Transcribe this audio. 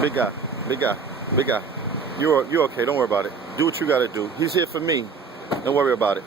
Big guy, big guy, big guy. You're okay. Don't worry about it. Do what you got to do. He's here for me. Don't worry about it.